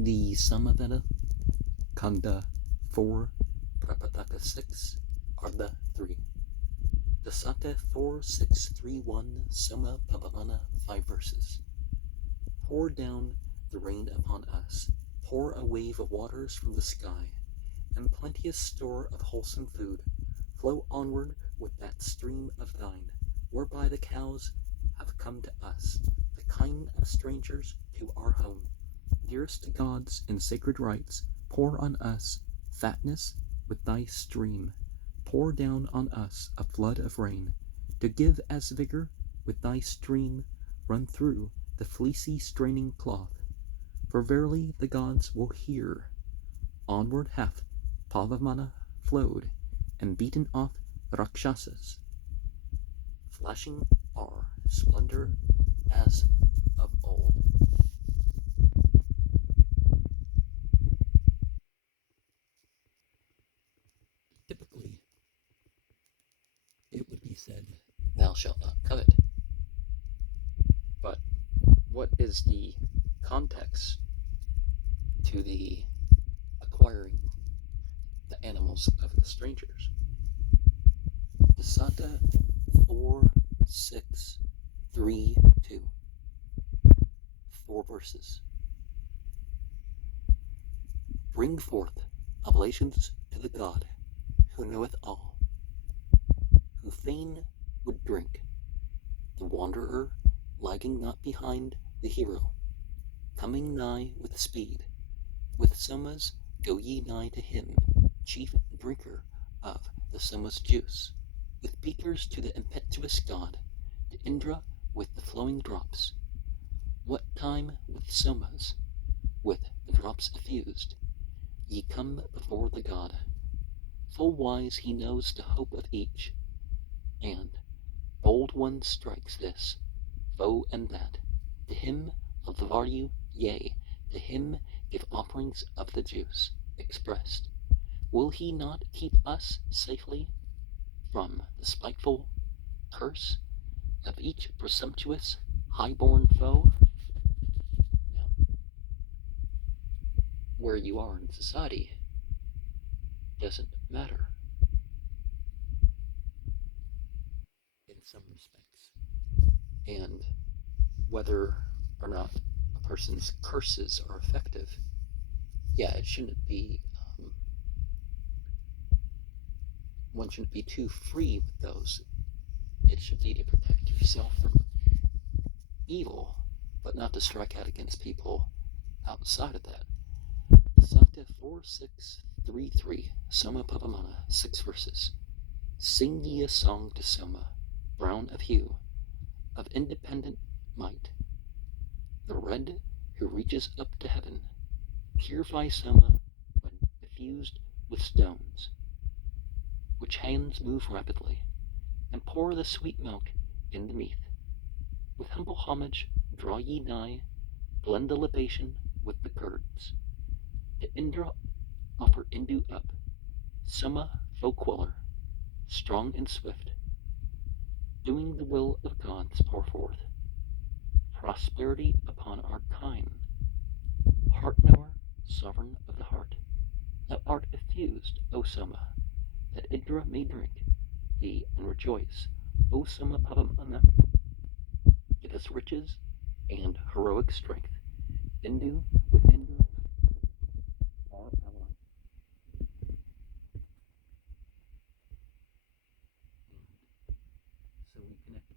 The Samaveda, Kanda 4, Prapathaka 6, Ardha 3. Dasata 4, 6, 3, 1, Soma Pavamana 5 verses. Pour down the rain upon us, pour a wave of waters from the sky, and plenteous store of wholesome food. Flow onward with that stream of thine, whereby the cows have come to us, the kind of strangers to our home. Dearest to gods in sacred rites, pour on us fatness with thy stream. Pour down on us a flood of rain, to give as vigor with thy stream run through the fleecy straining cloth. For verily the gods will hear. Onward hath Pavamana flowed, and beaten off Rakshasas, flashing our splendor as of old. Typically, it would be said, "Thou shalt not covet." But what is the context to the acquiring the animals of the strangers? The Sata 4, 6, 3, 2. 4 verses. Bring forth oblations to the God who knoweth all, who fain would drink, the wanderer lagging not behind the hero, coming nigh with speed. With somas go ye nigh to him, chief drinker of the soma's juice, with beakers to the impetuous god, to Indra with the flowing drops. What time with somas, with the drops effused, ye come before the god. Full wise he knows the hope of each, and bold one strikes this, foe and that. To him of the value, yea, to him give offerings of the juice expressed. Will he not keep us safely from the spiteful curse of each presumptuous high-born foe? Now, where you are in society doesn't matter in some respects, and whether or not a person's curses are effective, yeah, it shouldn't be, one shouldn't be too free with those. It should be to protect yourself from evil, but not to strike out against people outside of that. Sata 4, 6, 3, 3, Soma Pavamana, 6 verses. Sing ye a song to Soma, brown of hue, of independent might, the red who reaches up to heaven. Purify Soma when diffused with stones, which hands move rapidly, and pour the sweet milk in the meath. With humble homage draw ye nigh, blend the libation with the curds. To Indra offer Indu up, Soma foe queller, strong and swift, doing the will of gods pour forth prosperity upon our kind. Heart knower, sovereign of the heart, thou art effused, O Soma, that Indra may drink thee and rejoice. O Soma Pavamana, give us riches and heroic strength. Indu with Indra, our ally. And so we connect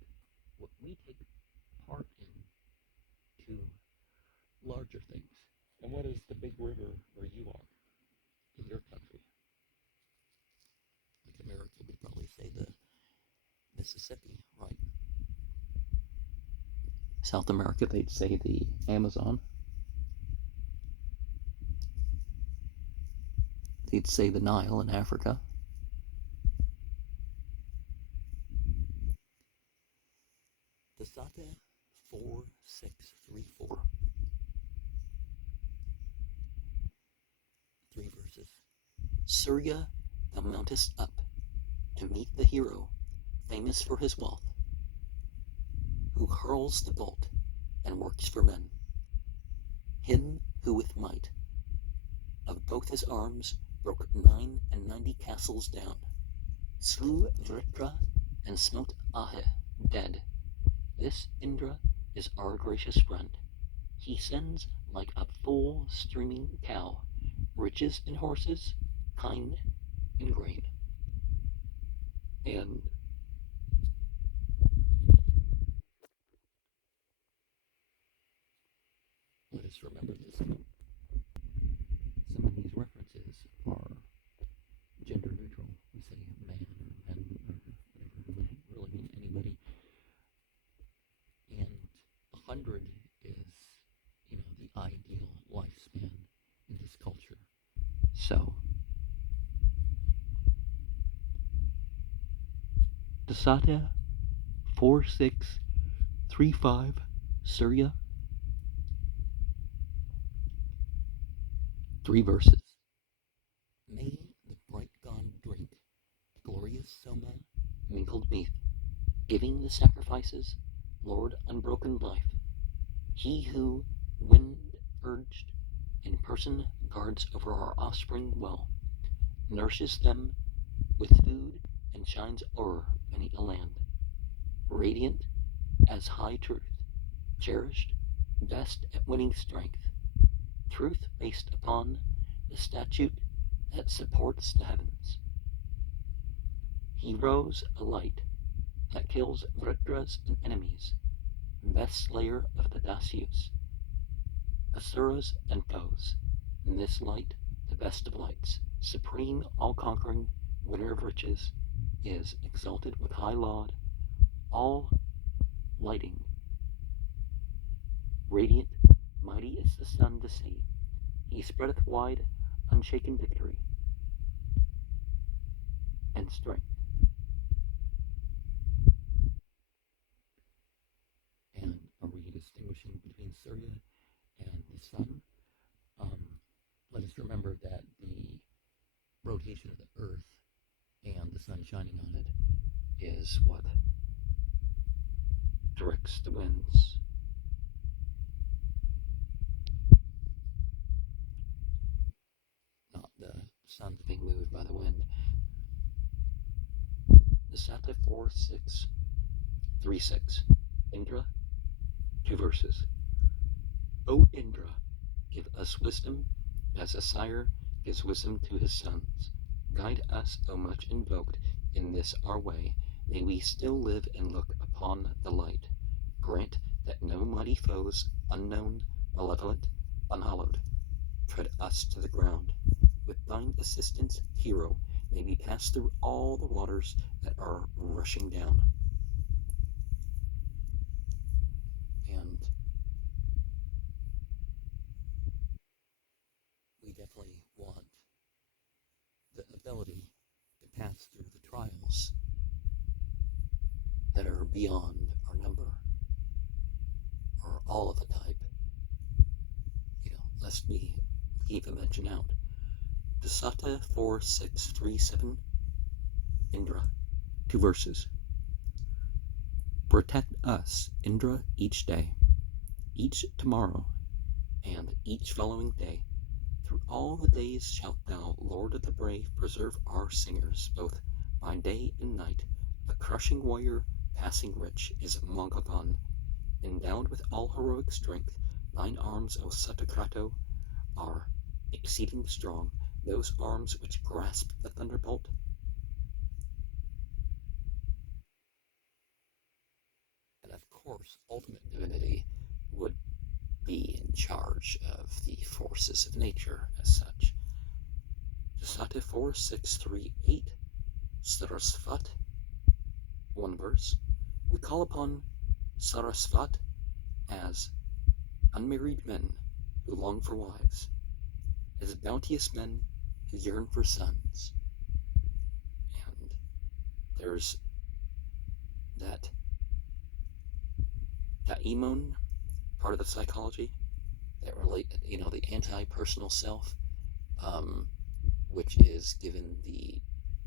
what we take part in to larger things. And what is the big river where you are in your country? Like America would probably say the Mississippi, right? South America, they'd say the Amazon. They'd say the Nile in Africa. The Sata 4, 6, 3, 4. 3 verses. Surya, thou mountest up to meet the hero, famous for his wealth, who hurls the bolt and works for men. Him who with might of both his arms broke 99 castles down, slew Vritra and smote Ahe dead. This Indra is our gracious friend. He sends like a full streaming cow, riches in horses, kind in grain. And let us remember this. Some of these references are gender neutral. We say man or men or whatever, really mean anybody. And 100 is, the ideal lifespan in this culture. So, Dasata 4635 Surya, 3 verses. May the bright god drink glorious Soma mingled mead, giving the sacrifices, Lord unbroken life. He who, wind urged, in person guards over our offspring well, nourishes them with food and shines o'er many a land, radiant as high truth, cherished, best at winning strength, truth based upon the statute that supports the heavens. He rose a light that kills Vritras and enemies, best slayer of the Dasyus, Asuras and foes. In this light, the best of lights, supreme, all-conquering, winner of riches, is exalted with high laud, all lighting, radiant, mighty is the sun to see. He spreadeth wide, unshaken victory and strength. And are we distinguishing between Surya and the sun? Let us remember that the rotation of the earth and the sun shining on it is what directs the winds. Not the sun being moved by the wind. The Sata 4636. Indra, 2 verses. O Indra, give us wisdom as a sire gives wisdom to his sons. Guide us, O much invoked, in this our way. May we still live and look upon the light. Grant that no mighty foes, unknown, malevolent, unhallowed, tread us to the ground. With thine assistance, hero, may we pass through all the waters that are rushing down. And we definitely want the ability to pass through the trials that are beyond our number, or all of a type. Lest we leave a mention out. Dasata 4637, Indra, 2 verses. Protect us, Indra, each day, each tomorrow, and each following day. Through all the days shalt thou, Lord of the brave, preserve our singers, both by day and night. The crushing warrior, passing rich, is Mangavan. Endowed with all heroic strength, thine arms, O Satakrato, are exceeding strong, those arms which grasp the thunderbolt. And of course, ultimate divinity would be in charge of the forces of nature as such. Dasata 4638, Sarasvat, 1 verse. We call upon Sarasvat as unmarried men who long for wives, as bounteous men who yearn for sons. And there's that daimon part of the psychology that relate, the anti-personal self, which is given the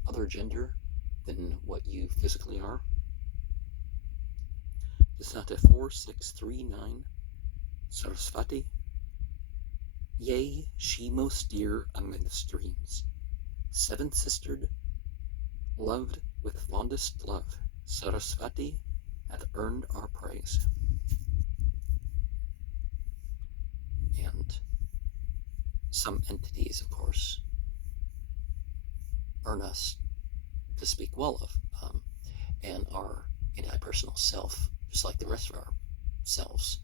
other gender than what you physically are. Dasata 4639, Sarasvati, Yea, she most dear amid the streams, seven-sistered, loved with fondest love, Sarasvati hath earned our praise. And some entities, of course, earn us to speak well of, and our anti-personal self, just like the rest of our selves.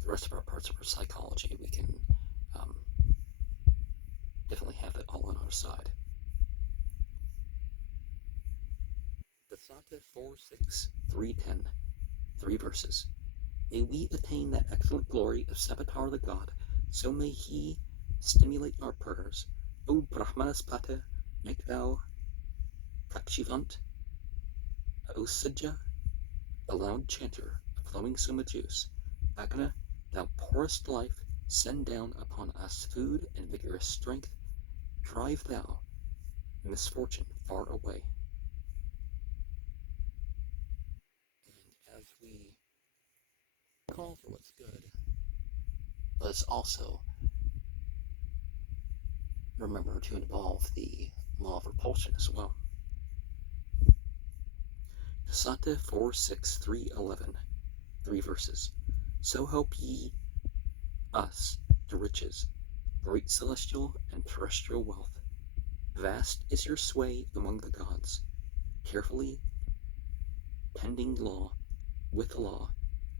The rest of our parts of our psychology, we can definitely have it all on our side. Prapathaka 4:6-3:10, 3 verses. May we attain that excellent glory of Savitar the God, so may he stimulate our prayers. O Brahmanaspata, make thou Kakshivant, O Sija, the loud chanter of flowing soma juice, Agna, thou pourest life, send down upon us food and vigorous strength, drive thou misfortune far away. And as we call for what's good, let us also remember to involve the law of repulsion as well. Sata 4:6-3:11, 3 verses. So help ye us to riches, great celestial and terrestrial wealth. Vast is your sway among the gods, carefully pending law with the law.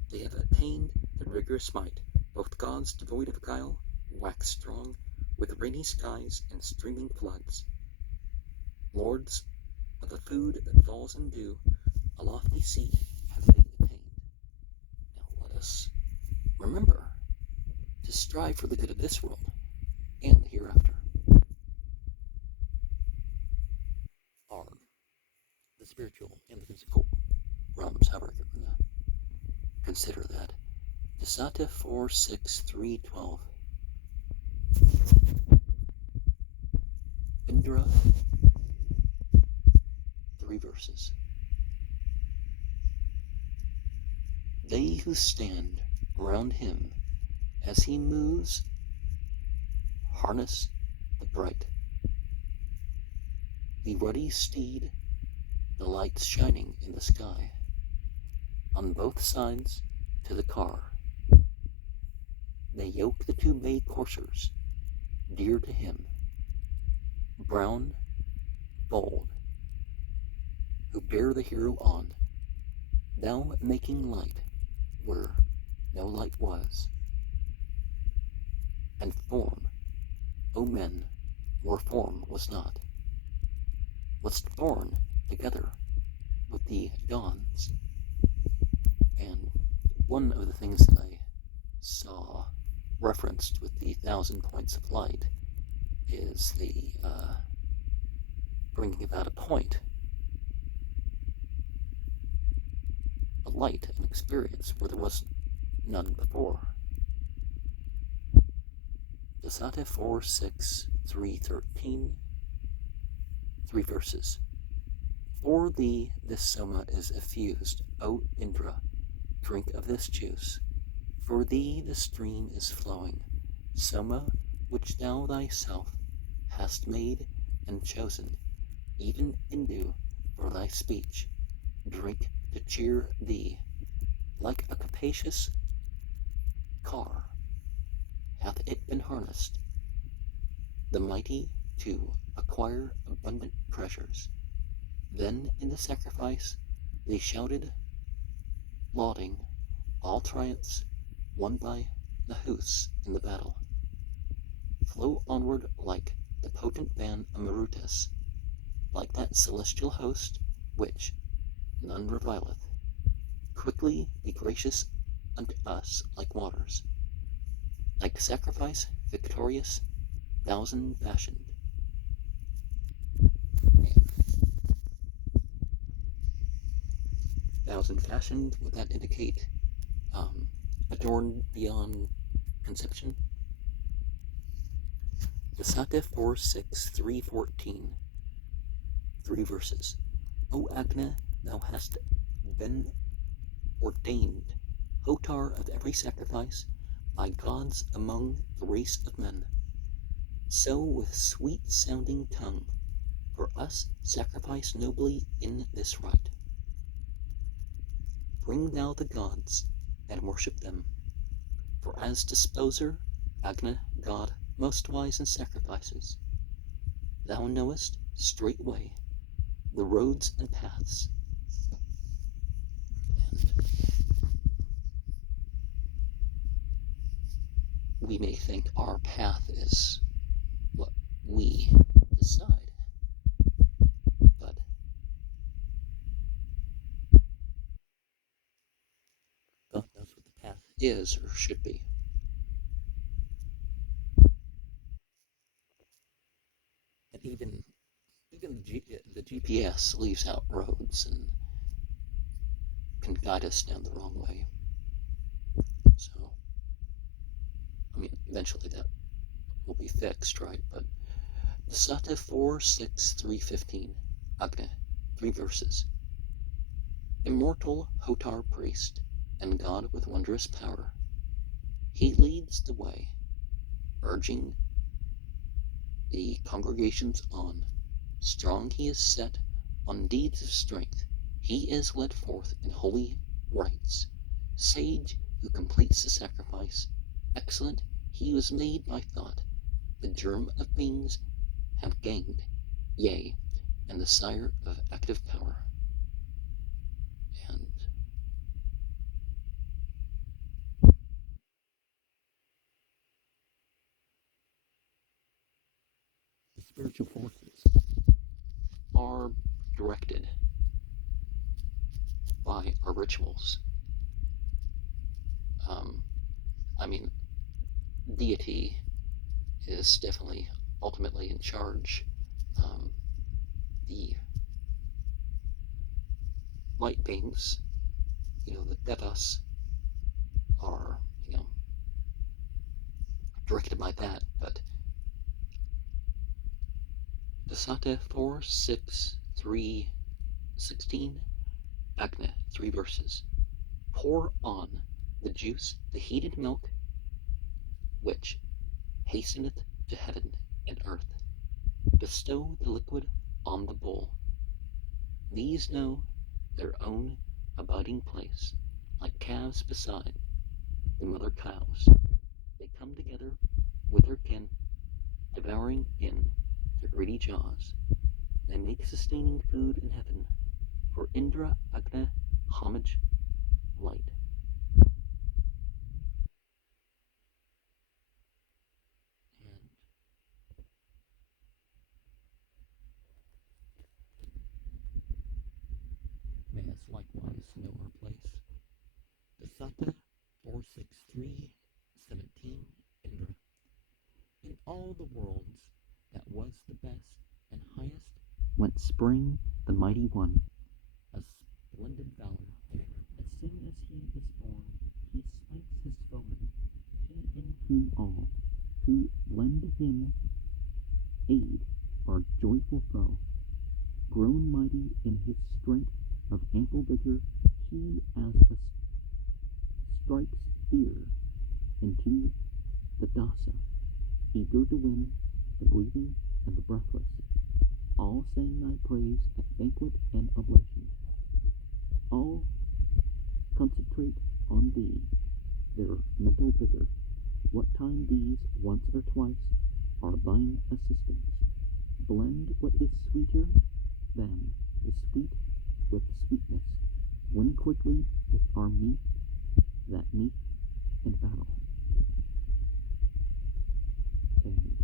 They have attained their rigorous might, both gods devoid of guile, wax strong, with rainy skies and streaming floods. Lords of the food that falls in dew, a lofty seat have they attained. Now let us remember to strive for the good of this world and the hereafter. Are the spiritual and the physical realms, however you're going to consider that. Dasata 4:6-3:12. Indra, 3 verses. They who stand around him as he moves harness the bright, the ruddy steed, the lights shining in the sky. On both sides to the car, they yoke the 2 bay coursers, dear to him, brown, bold, who bear the hero on, thou making light where no light was, and form, O men, where form was not, wast born together with the dawns. And one of the things that I saw referenced with the 1,000 points of light is the bringing about a point, a light, an experience where there was none before. Dasata 4:6-3:13, 3 verses. For thee this soma is effused, O Indra, drink of this juice. For thee the stream is flowing, soma, which thou thyself hast made and chosen, even Indu, for thy speech. Drink to cheer thee, like a capacious car hath it been harnessed, the mighty to acquire abundant treasures. Then in the sacrifice they shouted, lauding all triumphs won by the Hus in the battle. Flow onward like the potent band of Marutas, like that celestial host which none revileth. Quickly be gracious unto us like waters, like sacrifice victorious, 1,000 fashioned. Thousand fashioned, would that indicate adorned beyond conception? Dasata 4:6-3:14, 3 verses. O Agna, thou hast been ordained, Hotar of every sacrifice, by gods among the race of men. So with sweet-sounding tongue, for us sacrifice nobly in this rite. Bring thou the gods, and worship them. For as disposer, Agna, God, most wise in sacrifices, thou knowest straightway the roads and paths. And we may think our path is what we decide, but God knows what the path is or should be. And even the GPS leaves out roads and can guide us down the wrong way. So, I mean, eventually that will be fixed, right? But Sata 4, 6, 3, 15, Agna, 3 verses. Immortal Hotar priest and God with wondrous power, he leads the way, urging the congregations on. Strong he is set on deeds of strength. He is led forth in holy rites. Sage who completes the sacrifice. Excellent he was made by thought. The germ of beings have gained, yea, and the sire of active power. And the spiritual forces are directed by our rituals. I mean, deity is definitely ultimately in charge. The light beings, the devas, are, directed by that. But the Sata 4, 6, 3, 16, Agna, 3 verses. Pour on the juice, the heated milk, which hasteneth to heaven and earth. Bestow the liquid on the bowl. These know their own abiding place, like calves beside the mother cows. They come together with their kin, devouring in their greedy jaws. They make sustaining food in heaven, for Indra, Agna, homage, light. And may us likewise know our place. The Sata 463, 17, Indra. In all the worlds that was the best and highest went spring the mighty one, a splendid valor. As soon as he is born, he smites his foeman, he in whom all who lend him aid are joyful foe. Grown mighty in his strength of ample vigor, he as a strikes fear into the dasa, eager to win the breathing and the breathless, all saying thy praise at banquet and oblation. All concentrate on thee, their mental vigor. What time these once or twice are thine assistants. Blend what is sweeter than the sweet with sweetness. Win quickly with our meat, that meat in battle. And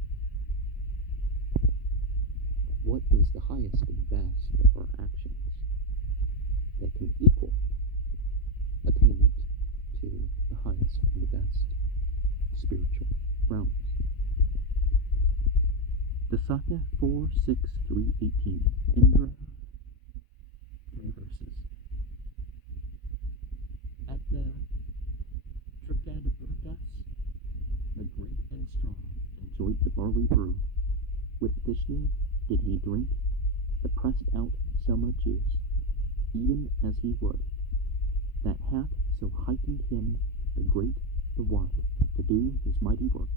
what is the highest and best of our actions that can equal attainment to the highest and the best spiritual realms? The Sata 4, 6, 3, 18. Indra, 3 verses. At the Trikadavirtas, the great and strong enjoyed the barley brew. With Vishnu did he drink the pressed out soma juice, even as he would, that hath so heightened him the great the watch to do his mighty work.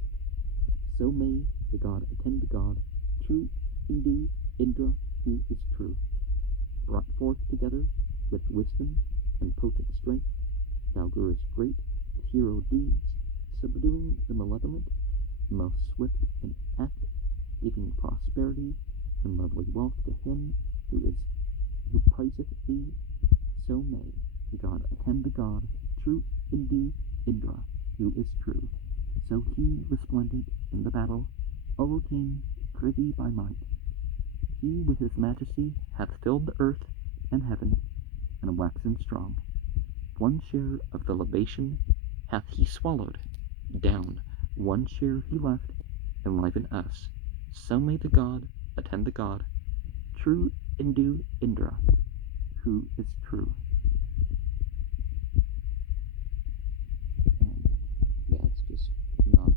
So may the god attend the god, true Hindu Indra, who is true. Brought forth together with wisdom and potent strength, thou grewest great with hero deeds, subduing the malevolent, most swift in act, giving prosperity and lovely wealth to him who praiseth thee. So may the god attend the god, true Hindu Indra, who is true. So he, resplendent in the battle, overcame prithee by might. He with his majesty hath filled the earth and heaven, and waxen strong. One share of the libation hath he swallowed down, one share he left, enliven us. So may the god attend the god, true Hindu Indra, who is true. And that's just not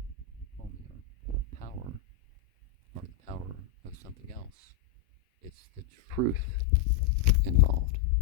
only our power or the power of something else, it's the truth involved.